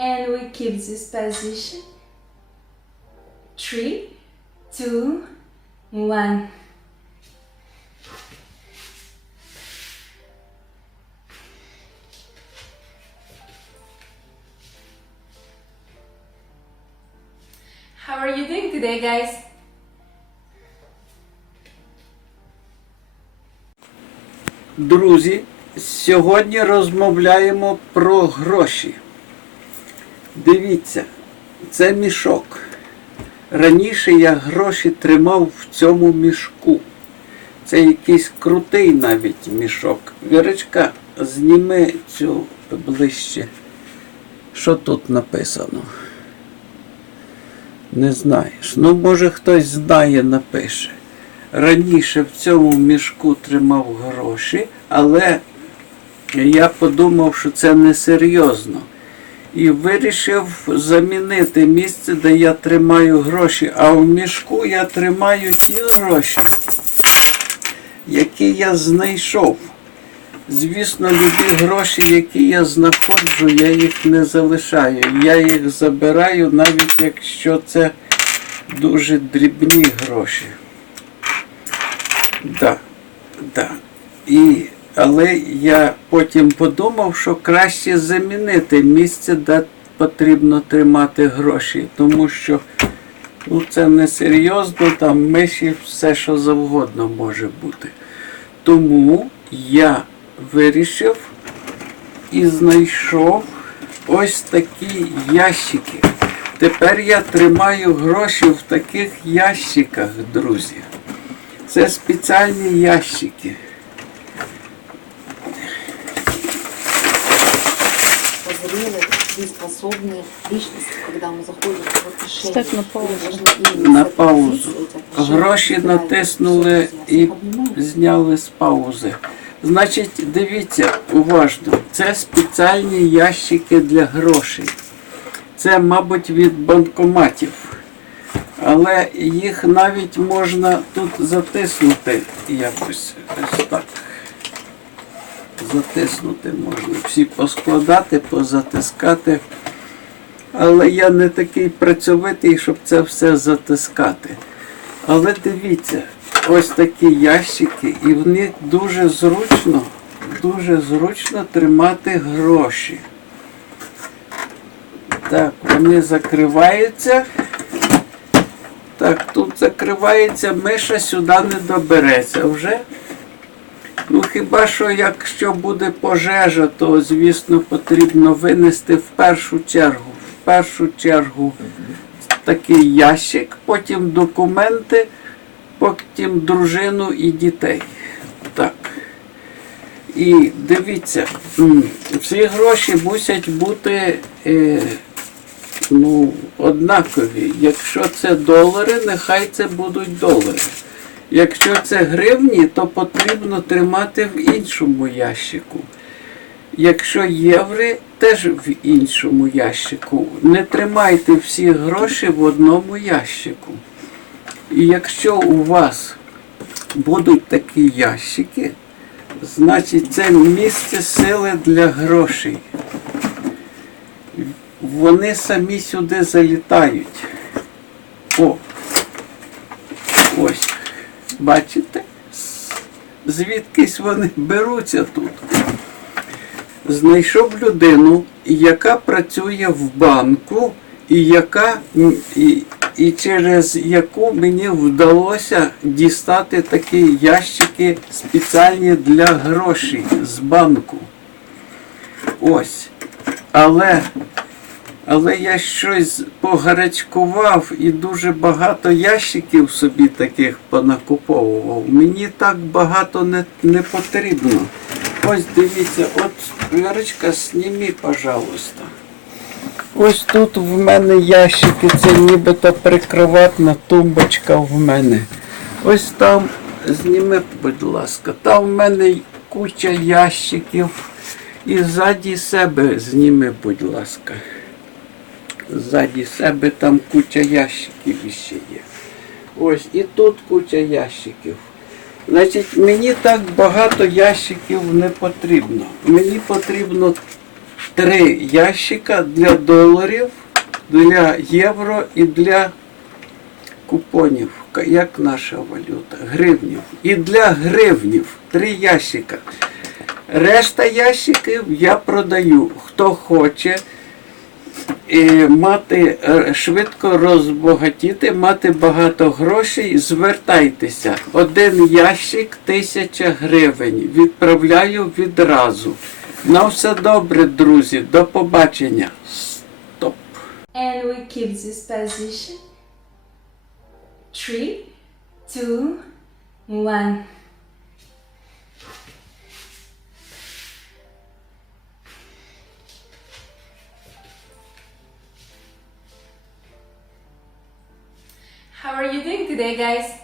and we keep this position. Three, two, one. How are you doing today, guys? Друзі, сьогодні розмовляємо про гроші. Дивіться, це мішок. Раніше я гроші тримав в цьому мішку. Це якийсь крутий навіть мішок. Вірочка, зніми цю ближче. Що тут написано? Не знаєш. Ну, може хтось знає, напише. Раніше в цьому мішку тримав гроші, але я подумав, що це несерйозно. І вирішив замінити місце, де я тримаю гроші. А в мішку я тримаю ті гроші, які я знайшов. Звісно, любі гроші, які я знаходжу, я їх не залишаю. Я їх забираю, навіть якщо це дуже дрібні гроші. Да, да. І, але я потім подумав, що краще замінити місце, де потрібно тримати гроші, тому що ну, це несерйозно, там миші, все що завгодно може бути. Тому я вирішив і знайшов ось такі ящики. Тепер я тримаю гроші в таких ящиках, друзі. Це спеціальні ящики. зрелые, дееспособные личности, когда мы заходим в отношения. Ставь на паузу. мы должны именно На соотносить паузу. эти отношения, Гроші правильно, натиснули всё, і друзья, обнимаем. зняли з паузи. Значить, дивіться уважно. Це спеціальні ящики для грошей. Це, мабуть, від банкоматів. Але їх навіть можна тут затиснути якось ось так. Затиснути можна. Всі поскладати, позатискати. Але я не такий працьовитий, щоб це все затискати. Але дивіться, ось такі ящики, і в них дуже зручно, дуже зручно тримати гроші. Так, вони закриваються. Так, тут закривається, миша сюди не добереться вже. Хіба що якщо буде пожежа, то звісно потрібно винести в першу чергу. В першу чергу такий ящик, потім документи, потім дружину і дітей. Так. І дивіться, всі гроші мусять бути е, ну, однакові. Якщо це долари, нехай це будуть долари. Якщо це гривні, то потрібно тримати в іншому ящику. Якщо євро, теж в іншому ящику. Не тримайте всі гроші в одному ящику. І якщо у вас будуть такі ящики, значить це місце сили для грошей. Вони самі сюди залітають. О, ось. Бачите? Звідкись вони беруться тут. Знайшов людину, яка працює в банку, і яка і, і через яку мені вдалося дістати такі ящики спеціальні для грошей з банку. Ось. Але але я щось погарячкував і дуже багато ящиків собі таких понакуповував. Мені так багато не, не потрібно. Ось дивіться, от Вірочка, сніми, пожалуйста. Ось тут в мене ящики, це нібито прикроватна тумбочка в мене. Ось там, зніми, будь ласка, там в мене куча ящиків. І ззаді себе зніми, будь ласка. Ззаді себе там куча ящиків іще є. Ось і тут куча ящиків. Значить, мені так багато ящиків не потрібно. Мені потрібно три ящика для доларів, для євро і для купонів. Як наша валюта? Гривнів. І для гривнів три ящика. Решта ящиків я продаю. Хто хоче мати е, швидко розбагатіти, мати багато грошей, звертайтеся. Один ящик тисяча гривень. Відправляю відразу. На все добре, друзі. До побачення. Стоп. And we keep this position. Three, two, one. How are you doing today, guys?